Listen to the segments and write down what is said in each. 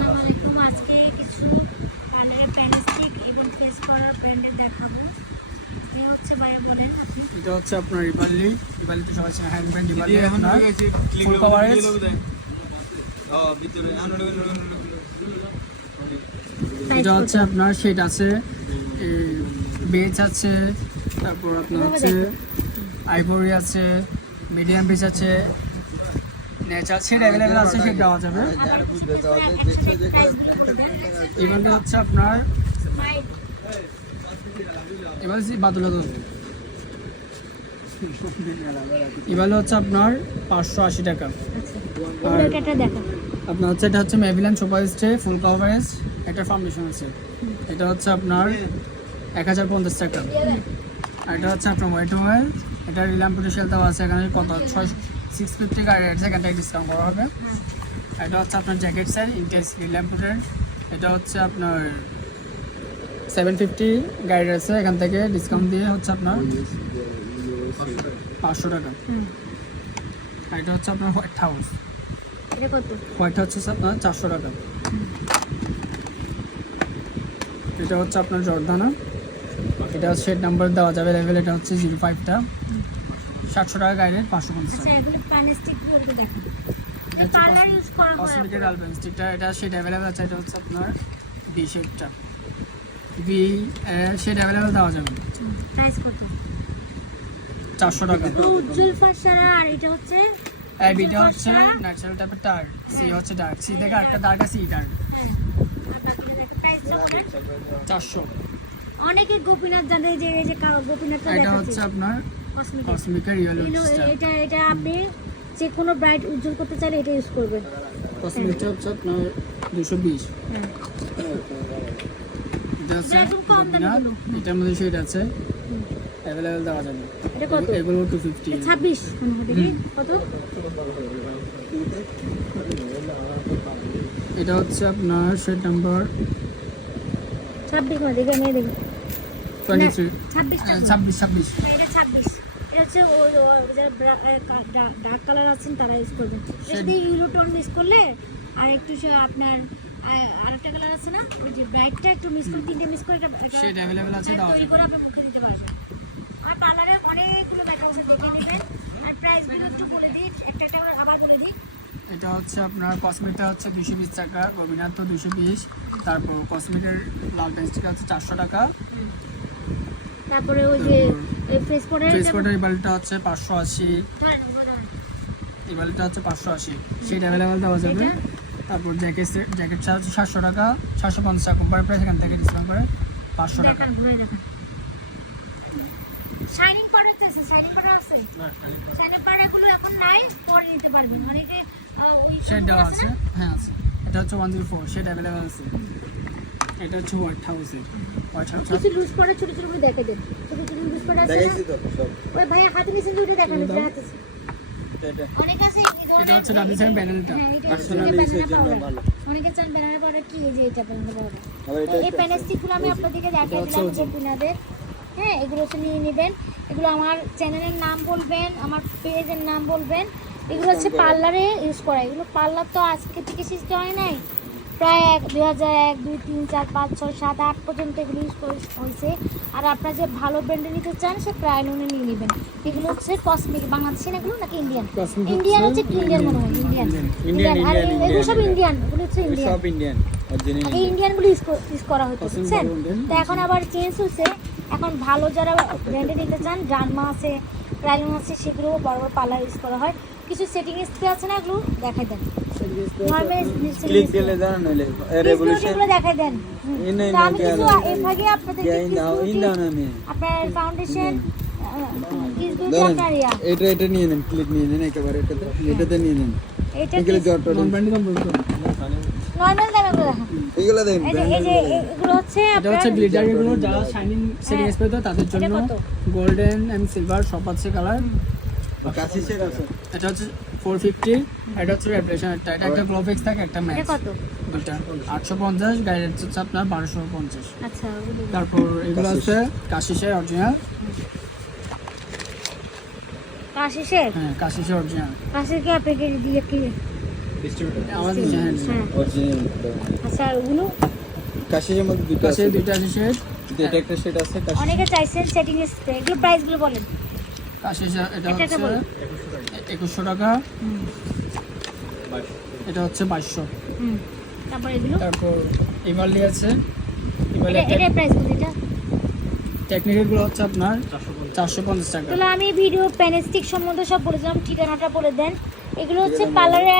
আসসালামু আলাইকুম। আজকে কিছু পার্লারের প্যানেস্টিক এবং ফেস করার ব্র্যান্ডের দেখাবো। এ হচ্ছে ভাইয়া বলেন আপনি। এটা হচ্ছে আপনার রিবালি রিবালিতে সবাই চেনে হ্যান্ড ব্যান্ড রিবালি ফুল কভারেজ এটা হচ্ছে আপনার শেড আছে। বেচ আছে। তারপর আপনার হচ্ছে আইভরি আছে। মিডিয়াম বেচ আছে। নেচার এবারটা হচ্ছে আপনার, এবার হচ্ছে আপনার পাঁচশো আশি টাকা। দেখা আপনার হচ্ছে, এটা হচ্ছে মেভিলান সুপার স্টে ফুল কভারেজ একটা ফাউন্ডেশন আছে। এটা হচ্ছে আপনার এক হাজার পঞ্চাশ টাকা। আর এটা হচ্ছে আপনার হোয়াইট ওয়েল এটা রিলাম পোটেশিয়াল দেওয়া আছে, এখানে কত? ছয় সিক্স ফিফটি গাড়ি আছে এখানটায় ডিসকাউন্ট করা হবে। এটা হচ্ছে আপনার জ্যাকেট সাইজ ইন্টেক্স রিলাম পোটের এটা হচ্ছে আপনার সেভেন ফিফটি গাইড আছে এখান থেকে ডিসকাউন্ট দিয়ে হচ্ছে আপনার পাঁচশো টাকা। আর এটা হচ্ছে আপনার হোয়াইট হাউস কত? হোয়াইটটা হচ্ছে আপনার চারশো টাকা। এটা হচ্ছে আপনার জর্দানা। এটা সেট নাম্বার দেওয়া যাবে লেভেল এটা হচ্ছে জিরো ফাইভটা সাতশো টাকা গাইডের পাঁচশো পঞ্চাশ আচ্ছা বলতে দেখা এটা স্টিকটা সেট অ্যাভেলেবেল আছে এটা হচ্ছে আপনার বি শেপটা বি সেট অ্যাভেলেবেল দেওয়া যাবে। প্রাইস কত? চারশো টাকা। তো উজ্জ্বল ফাঁসারা আর এটা হচ্ছে বিটা হচ্ছে ন্যাচারাল টাইপের ডার্ক সি হচ্ছে ডার্ক সি থেকে একটা ডার্ক আছে ডার্ক হ্যাঁ চারশো। অনেকে গোপীনাথ জানে যে এই যে গোপীনাথটা এটা হচ্ছে আপনার রিয়েল এগুলো এটা এটা আপনি যে কোনো ব্রাইট উজ্জ্বল করতে চাইলে এটা ইউজ করবেন। দুশো বিশ। হ্যাঁ গোপীনাথ। গুলো। এটার মধ্যে শেড আছে। অ্যাভেলেবেল দেওয়া যাবে। এগুলো- টু ফিফটি ছাব্বিশ। হয় কত? এটা হচ্ছে আপনার শেড নাম্বার ছাব্বিশ মানে নিয়ে দেখি। টোয়েন্টি থ্রি ছাব্বিশ ছাব্বিশ। হচ্ছে ওই যারা ডার্ক কালার আছেন তারা ইউজ করবেন যদি ইউরোটন মিস করলে আর একটু সে আপনার আরেকটা কালার আছে না? ওই যে ব্রাইটটা একটু মিস করে তিনটে মিস করে শেড অ্যাভেলেবেল আছে এটা তৈরি করে আপনি মুখে দিতে পারবেন। আর পার্লারে অনেকগুলো মেকআপ আছে দেখে নেবেন। আর প্রাইসগুলো একটু বলে দিই একটা একটা আবার বলে দিই। এটা হচ্ছে আপনার কসমেটিকটা হচ্ছে দুশো বিশ টাকা গোবিনাথ তো দুশো বিশ। তারপর কসমেটিকের লাল পেন্সিলটা হচ্ছে চারশো টাকা। তারপরে ওই যে ফেস করে ফেস কোটের ইবালটা হচ্ছে পাঁচশো আশি। ধরেন ওগুলো ধরেন ইবালটা হচ্ছে পাঁচশো আশি। সেটা অ্যাভেলেবেল দেওয়া যাবে। তারপর জ্যাকেট জ্যাকেটটা হচ্ছে সাতশো টাকা সাতশো পঞ্চাশ টাকা। কোম্পানি প্রাইস এখান থেকে ডিসকাউন্ট করে পাঁচশো টাকা। শাইনিং পাউডার আছে শাইনিং পাউডার আছে? শাইনিং পাউডারগুলো এখন নাই পরে নিতে পারবেন অনেকে ওই শেড আছে হ্যাঁ আছে। এটা হচ্ছে one zero four set available আছে। এটা হচ্ছে হোয়াইট হাউসের কিছু লুজ পড়ে ছোট ছোট করে দেখে দেন। ছোট ছোট লুজ পড়ে আছে দেখাইছি তো সব। ওই ভাইয়া হাতে নিচে দুটো দেখেন দাও। হাতে। অনেক আছে এই এটা হচ্ছে প্যানেলটা হ্যাঁ, পার্সোনাল ইউজের জন্য ভালো। অনেকে চান কি এই যে এটা আমি আপনাদেরকে দেখিয়ে দিলাম। হ্যাঁ এগুলো হচ্ছে নিয়ে নেবেন। এগুলো আমার চ্যানেলের নাম বলবেন আমার পেজের নাম বলবেন। এগুলো হচ্ছে পার্লারে ইউজ করা। এগুলো পার্লার তো আজকে থেকে সৃষ্টি হয় নাই। প্রায় এক দুই হাজার এক দুই তিন চার পাঁচ ছয় সাত আট পর্যন্ত এগুলো ইউজ হয়েছে আর আপনারা যে ভালো ব্র্যান্ডে নিতে চান সে প্রায় নুনে নিয়ে নেবেন। এগুলো হচ্ছে কসমিক বাংলাদেশের এগুলো নাকি ইন্ডিয়ান ইন্ডিয়ান হচ্ছে ইন্ডিয়ান মনে হয়? ইন্ডিয়ান Indian, আর এগুলো সব. ইন্ডিয়ান এগুলো হচ্ছে ইন্ডিয়ান সব ইন্ডিয়ান আগে ইন্ডিয়ানগুলো ইউজ ইউজ করা হতো বুঝছেন? তো এখন আবার চেঞ্জ হচ্ছে। এখন ভালো যারা ব্র্যান্ডে নিতে চান ড্রামা আছে প্রাইলন আছে সেগুলো বড় বড় পার্লার ইউজ করা হয়। কিছু সেটিং স্প্রে আছে না এগুলো দেখাই দেন। ক্লিক দিলে জানেন হইলে রেভলিউশন দেখাই দেন। এই নাই না আমি কিছু। এর ভাগে আপনাদের ইন দাও ইন দাও না আমি। আপনার ফাউন্ডেশন এটা এটা নিয়ে নেন ক্লিক নিয়ে নেন একেবারে এটাতে এটাতে নিয়ে নেন। এটা এগুলো জট নন ব্র্যান্ডিং কোম্পানি নর্মাল দামে গুলো এগুলো? দেখেন এই যে এগুলো হচ্ছে এটা হচ্ছে গ্লিটার এগুলো যারা শাইনিং সেটিং হ্যাঁ। স্প্রে তাদের জন্য গোল্ডেন এন্ড সিলভার সব আছে কালার কাশি সেট আছে। এটা হচ্ছে ফোর ফিফটি এটা হচ্ছে রেভলিউশন একটা এটা একটা গ্লোভেক্স থাকে একটা ম্যাক্স কত? দুটা আটশো পঞ্চাশ হচ্ছে আপনার বারোশো পঞ্চাশ। আচ্ছা তারপর এগুলো আছে কাশিসের অরিজিনাল কাশিসের? হ্যাঁ কাশিসের অরিজিনাল কাশির কি আপনাকে দিয়ে কি? আমাদের হ্যাঁ। হ্যাঁ অরিজিনাল আচ্ছা ওগুলো? মধ্যে দুটো আছে। দুইটা আছে শেড এটা একটা সেট আছে অনেকে চাইছেন সেটিং স্প্রে এগুলো প্রাইসগুলো বলেন। কাছে এটা এটা হচ্ছে একুশশো টাকা। এটা হচ্ছে বাইশশো। তারপর ইমালি আছে। ইমালি টেকনিক্যালগুলো হচ্ছে আপনার চারশো পঞ্চাশ টাকা। তাহলে আমি ভিডিও প্যানেস্টিক সম্বন্ধে সব বলেছিলাম ঠিকানাটা বলে দেন। এগুলো হচ্ছে পার্লারে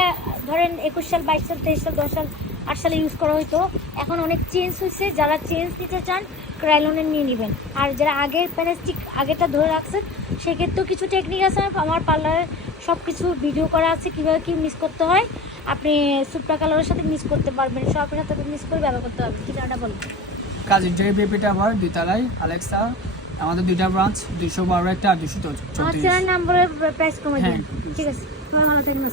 ধরেন একুশ সাল বাইশ সাল তেইশ সাল দশ সাল আট সালে ইউজ করা হতো এখন অনেক চেঞ্জ হয়েছে। যারা চেঞ্জ নিতে চান ক্রাইলনের নিয়ে নেবেন। আর যারা আগের প্যানেস্টিক আগেরটা ধরে রাখছেন সেক্ষেত্রেও কিছু টেকনিক আছে। আমার পার্লারে সব কিছু ভিডিও করা আছে কীভাবে কী মিস করতে হয়। আপনি সুপ্রা কালারের সাথে মিস করতে পারবেন সবের সাথে মিস করে ব্যবহার করতে পারবেন। ঠিকানাটা বলুন? কাজী ডে বেবিটা আবার দুইতলায় আলেক্সা আমাদের দুইটা ব্রাঞ্চ দুইশো বারো একটা আর দুশো চৌত্রিশ। নাম্বারের প্রাইস কমে হ্যাঁ। ঠিক আছে। ভালো থাকবেন